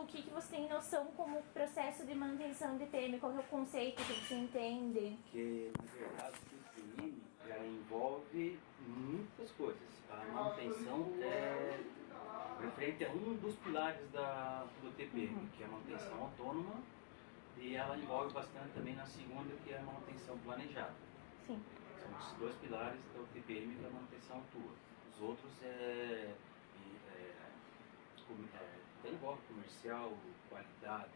o que você tem noção como processo de manutenção de TPM, qual é o conceito que você entende? Que, na verdade, o TPM envolve muitas coisas. A manutenção é referente a um dos pilares do TPM, que é a manutenção autônoma, e ela envolve bastante também na segunda, que é a manutenção planejada. Sim. São os dois pilares do TPM da manutenção autônoma. Os outros envolve comercial, qualidade,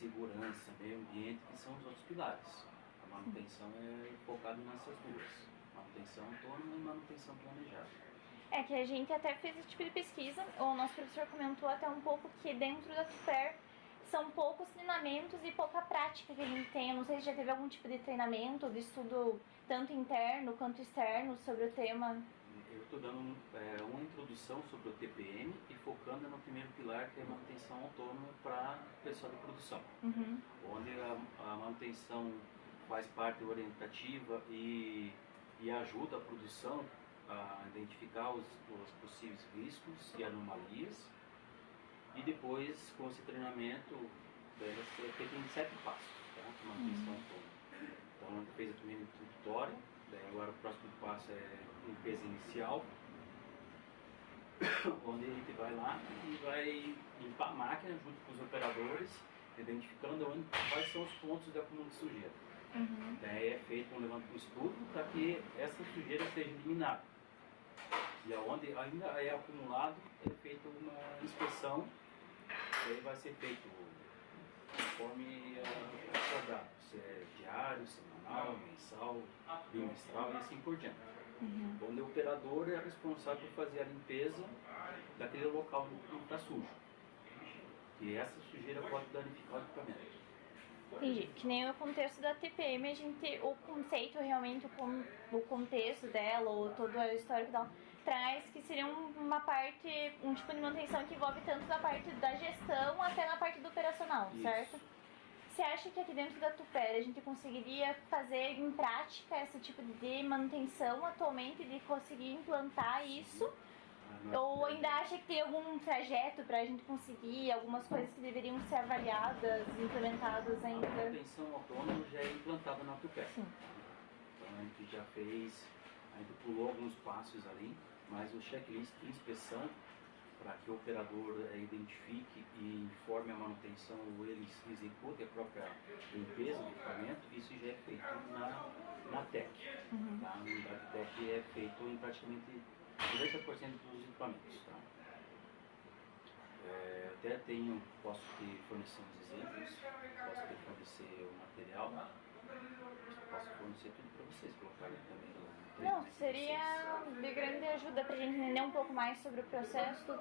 segurança, meio ambiente, que são os outros pilares. A manutenção é focada nessas duas, manutenção autônoma e manutenção planejada. É que a gente até fez esse tipo de pesquisa, o nosso professor comentou até um pouco que dentro da Tupper são poucos treinamentos e pouca prática que a gente tem. Eu não sei se já teve algum tipo de treinamento, de estudo tanto interno quanto externo sobre o tema. Eu estou dando uma introdução sobre o TPM e focando no primeiro pilar, que é a manutenção autônoma para o pessoal de produção. Onde a manutenção faz parte orientativa e ajuda a produção a identificar os possíveis riscos e anomalias. E depois, com esse treinamento, deve ser feito em 7 passos, tá? Manutenção autônoma. Então, a gente fez a primeira introdutória. Agora o próximo passo é limpeza inicial, onde a gente vai lá e vai limpar a máquina junto com os operadores, identificando quais são os pontos de acúmulo de sujeira. Daí é feito um estudo para que essa sujeira seja eliminada. E aonde ainda é acumulado, é feita uma inspeção, aí vai ser feito conforme acordado, se é diário, semanal, mensal, bimestral e assim por diante. Onde o operador é responsável por fazer a limpeza daquele local que está sujo. E essa sujeira pode danificar o equipamento. Entendi. Que nem o contexto da TPM, o conceito realmente, o contexto dela, ou toda a história dela, traz que seria uma parte, um tipo de manutenção que envolve tanto da parte da gestão até na parte do operacional, certo? Você acha que aqui dentro da Tupper a gente conseguiria fazer em prática esse tipo de manutenção atualmente, de conseguir implantar isso? Ou ainda acha que tem algum trajeto para a gente conseguir, algumas coisas que deveriam ser avaliadas, implementadas ainda? A manutenção autônoma já é implantada na Tupper. Sim. Então a gente já fez, a gente pulou alguns passos ali, mas o checklist de inspeção, para que o operador identifique e informe a manutenção ou ele execute a própria limpeza do equipamento, isso já é feito na TEC. Na unidade TEC é feito em praticamente 90% dos equipamentos. Tá? Até posso te fornecer uns exemplos, posso te fornecer o material, posso fornecer tudo para vocês colocarem também. Não, seria de grande ajuda para a gente entender um pouco mais sobre o processo,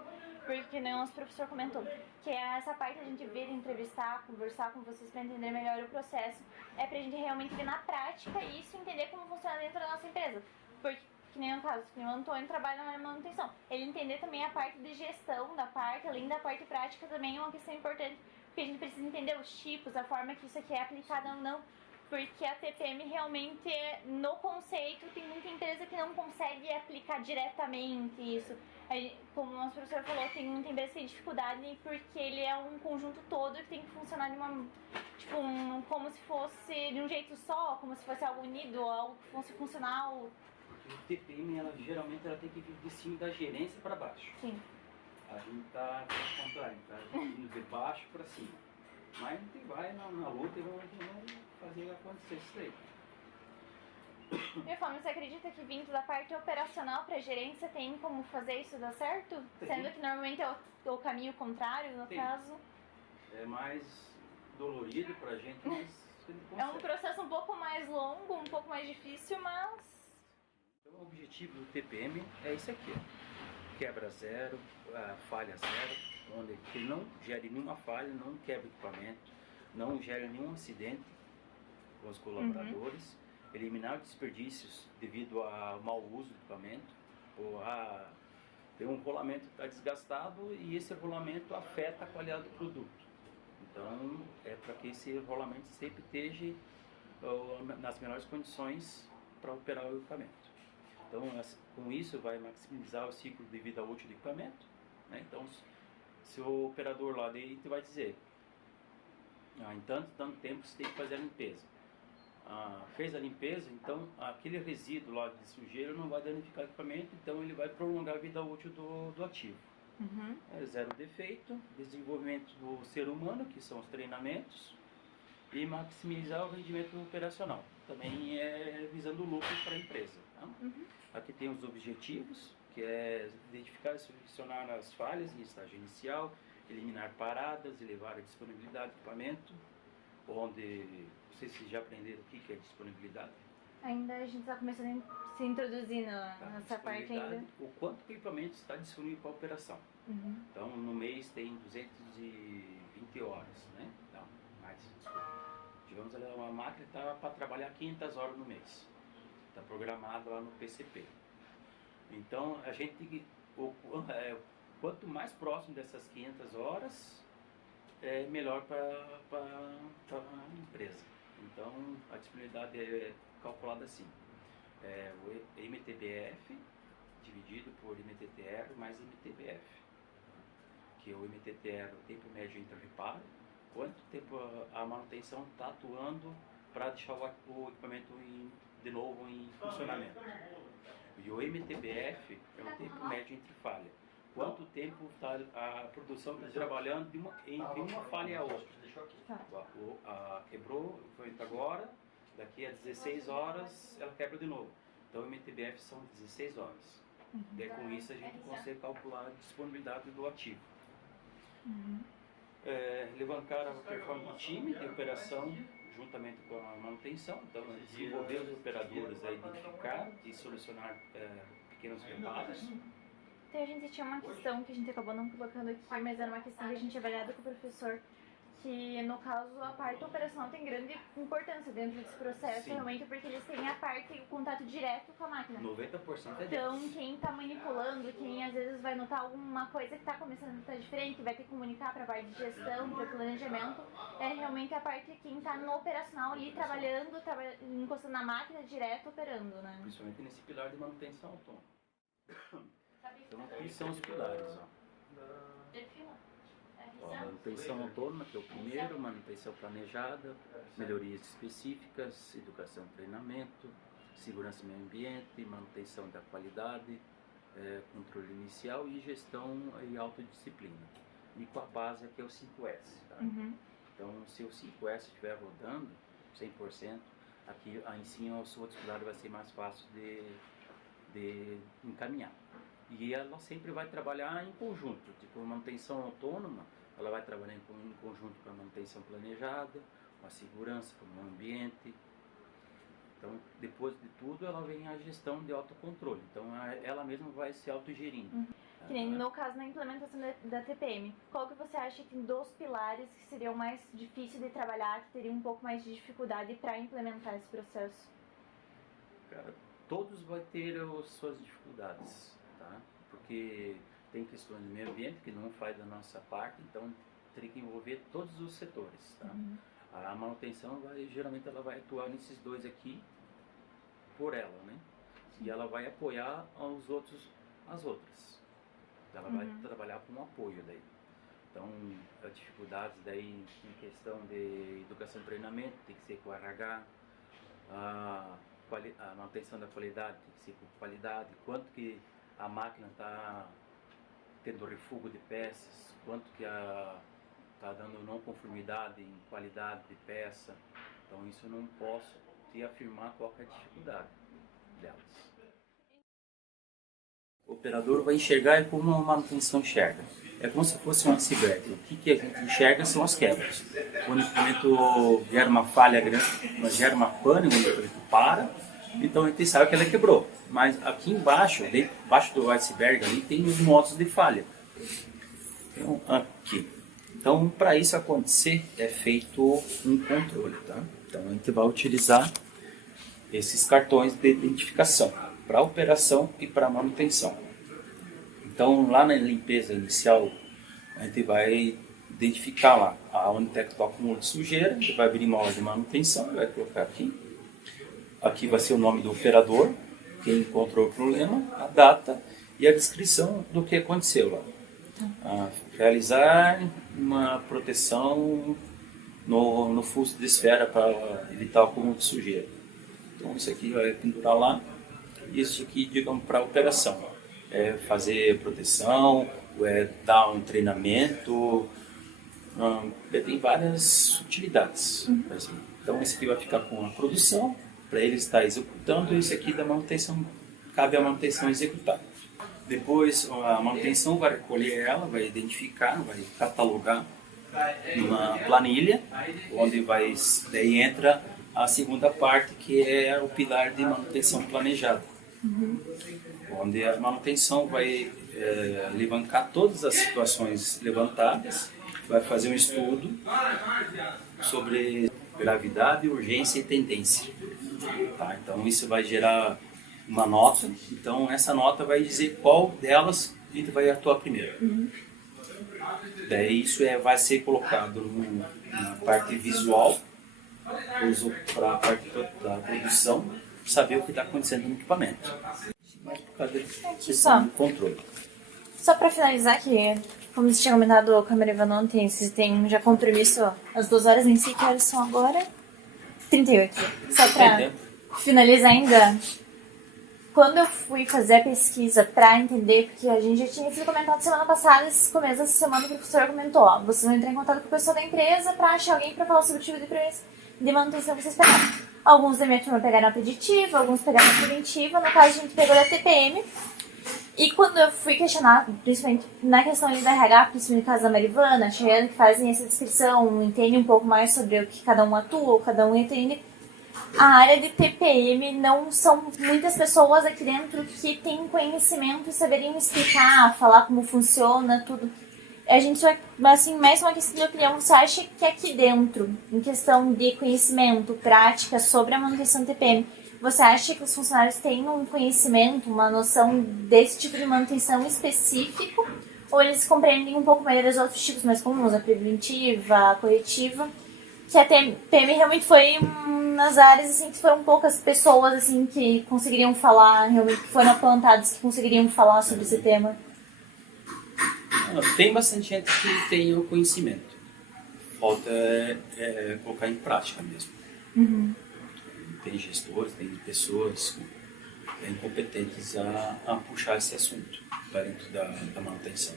porque o nosso professor comentou que essa parte a gente vir entrevistar, conversar com vocês para entender melhor o processo, é para a gente realmente ver na prática isso e entender como funciona dentro da nossa empresa. Porque, que nem o caso, que nem o Antônio trabalha na manutenção, ele entender também a parte de gestão da parte, além da parte prática também é uma questão importante, porque a gente precisa entender os tipos, a forma que isso aqui é aplicado ou não. Porque a TPM realmente, no conceito, tem muita empresa que não consegue aplicar diretamente isso. Como o nosso professor falou, tem muita empresa que tem dificuldade porque ele é um conjunto todo que tem que funcionar de uma, como se fosse de um jeito só, como se fosse algo unido, algo que fosse funcional. Porque o TPM, geralmente, ela tem que vir de cima da gerência para baixo. Sim. A gente está ao contrário, está vindo de baixo para cima. Mas a gente vai na luta e vamos fazer acontecer isso aí. Meu Fábio, você acredita que vindo da parte operacional para gerência tem como fazer isso dar certo? Tem. Sendo que normalmente é o caminho contrário, no caso. É mais dolorido para a gente, mas a gente consegue. É um processo um pouco mais longo, um pouco mais difícil, mas... Então o objetivo do TPM é isso aqui. Quebra zero, falha zero, onde ele não gere nenhuma falha, não quebra equipamento, não gera nenhum acidente com os colaboradores, eliminar desperdícios devido ao mau uso do equipamento, ou tem um rolamento que está desgastado e esse rolamento afeta a qualidade do produto. Então é para que esse rolamento sempre esteja nas melhores condições para operar o equipamento. Então, com isso, vai maximizar o ciclo de vida útil do equipamento. Né? Então, se o operador lá dele vai dizer, em tanto tempo você tem que fazer a limpeza. Fez a limpeza, então aquele resíduo lá de sujeira não vai danificar o equipamento, então ele vai prolongar a vida útil do ativo. Zero defeito, desenvolvimento do ser humano, que são os treinamentos, e maximizar o rendimento operacional. Também é visando o lucro para a empresa. Tá? Aqui tem os objetivos, que é identificar e solucionar as falhas em estágio inicial, eliminar paradas, elevar a disponibilidade do equipamento, onde, não sei se já aprenderam o que é disponibilidade. Ainda a gente está começando a se introduzir nessa parte ainda. O quanto o equipamento está disponível para a operação. Então, no mês tem 220 horas, né? Então, digamos, uma máquina está para trabalhar 500 horas no mês. Está programada lá no PCP. Então, a gente, quanto mais próximo dessas 500 horas, é melhor para a empresa. Então, a disponibilidade é calculada assim. O MTBF dividido por MTTR mais MTBF. Que o MTTR, o tempo médio entre reparo, quanto tempo a manutenção está atuando para deixar o equipamento de novo em funcionamento. E o MTBF é o tempo médio entre falha. Quanto tempo está a produção está trabalhando entre uma falha e a outra. Quebrou, foi agora, daqui a 16 horas ela quebra de novo. Então o MTBF são 16 horas. E com isso a gente consegue calcular a disponibilidade do ativo. Levantar a performance do time de operação juntamente com a manutenção. Então, desenvolver os operadores a identificar e solucionar pequenos reparos. Então, a gente tinha uma questão que a gente acabou não colocando aqui, mas era uma questão que a gente tinha avaliado com o professor, que no caso a parte operacional tem grande importância dentro desse processo. Sim. Realmente porque eles têm a parte, o contato direto com a máquina. 90% é deles. Então quem está manipulando, quem às vezes vai notar alguma coisa que está começando a estar diferente, vai ter que comunicar para a parte de gestão, para o planejamento, é realmente a parte de quem está no operacional ali trabalhando, encostando na máquina direto, operando, né? Principalmente nesse pilar de manutenção autônoma. Então aqui são os pilares, ó. Manutenção autônoma, que é o primeiro, manutenção planejada, melhorias específicas, educação e treinamento, segurança e meio ambiente, manutenção da qualidade, controle inicial e gestão e autodisciplina. E com a base aqui é o 5S. Tá? Então, se o 5S estiver rodando 100%, aqui em cima o outro pilar vai ser mais fácil de encaminhar. E ela sempre vai trabalhar em conjunto, tipo manutenção autônoma, ela vai trabalhar em conjunto com a manutenção planejada, com a segurança, com o meio ambiente. Então, depois de tudo, ela vem a gestão de autocontrole. Então, ela mesma vai se autogerindo. Que nem no caso, na implementação da TPM, qual que você acha que dos pilares que seriam mais difíceis de trabalhar, que teriam um pouco mais de dificuldade para implementar esse processo? Cara, todos vão ter as suas dificuldades, tá? Porque tem questões de meio ambiente que não faz da nossa parte, então teria que envolver todos os setores, tá? A manutenção geralmente ela vai atuar nesses dois aqui por ela, né? E ela vai apoiar as outras. Ela vai trabalhar com apoio daí. Então, as dificuldades daí em questão de educação e treinamento tem que ser com o RH, a manutenção da qualidade tem que ser com qualidade, quanto que a máquina está tendo refugo de peças, quanto que está dando não conformidade em qualidade de peça. Então isso eu não posso te afirmar qual é a dificuldade delas. O operador vai enxergar como uma manutenção enxerga. É como se fosse um iceberg. O que a gente enxerga são as quebras. Quando o equipamento gera uma falha grande, gera uma pane, quando o equipamento para, então a gente sabe que ela quebrou. Mas aqui embaixo do iceberg ali, tem os modos de falha. Então, aqui. Então, para isso acontecer, é feito um controle. Tá? Então, a gente vai utilizar esses cartões de identificação para operação e para manutenção. Então, lá na limpeza inicial, a gente vai identificar lá onde é que está o acúmulo de sujeira, a gente vai abrir uma hora de manutenção, vai colocar aqui. Aqui vai ser o nome do operador, quem encontrou o problema, a data e a descrição do que aconteceu lá. Realizar uma proteção no fusto de esfera para evitar o acúmulo de sujeira. Então isso aqui vai pendurar lá. Isso aqui, digamos, para operação. Fazer proteção, dar um treinamento, tem várias utilidades. Assim. Então esse aqui vai ficar com a produção, para ele estar executando, e esse aqui da manutenção, cabe a manutenção executar. Depois a manutenção vai recolher ela, vai identificar, vai catalogar numa planilha, onde daí entra a segunda parte, que é o pilar de manutenção planejada. Onde a manutenção vai levantar todas as situações levantadas, vai fazer um estudo sobre gravidade, urgência e tendência. Tá? Então isso vai gerar uma nota, então essa nota vai dizer qual delas a gente vai atuar primeiro. Daí isso vai ser colocado na parte visual, para a parte da produção, saber o que está acontecendo no equipamento. Mas por causa do controle. Só para finalizar, que como você tinha comentado, o Câmara Ivan ontem, vocês têm já compromisso às 2 horas, nem sei que horas são agora. 38. Só para finalizar ainda, quando eu fui fazer a pesquisa para entender, porque a gente já tinha sido comentado semana passada, esse começo dessa semana o professor comentou, vocês vão entrar em contato com o pessoal da empresa para achar alguém para falar sobre o tipo de manutenção que vocês pegaram. Alguns da minha turma pegaram a preditiva, alguns pegaram a preventiva, no caso a gente pegou a TPM. E quando eu fui questionar, principalmente na questão ali da RH, principalmente no caso da Marivana, a Cheyenne, que fazem essa descrição, entendem um pouco mais sobre o que cada um atua, ou cada um entende, a área de TPM não são muitas pessoas aqui dentro que têm conhecimento e saberiam explicar, falar como funciona, tudo. A gente vai, assim, mais uma questão de opinião, você acha que aqui dentro, em questão de conhecimento, prática sobre a manutenção de TPM, você acha que os funcionários têm um conhecimento, uma noção desse tipo de manutenção específico? Ou eles compreendem um pouco melhor os outros tipos mais comuns, a preventiva, a corretiva? Que a TPM realmente foi nas áreas assim, que foram poucas pessoas assim, que conseguiriam falar, realmente que foram apontadas, que conseguiriam falar sobre esse tema. Tem bastante gente que tem o conhecimento. Falta colocar em prática mesmo. Tem gestores, tem pessoas bem competentes a puxar esse assunto para dentro da manutenção.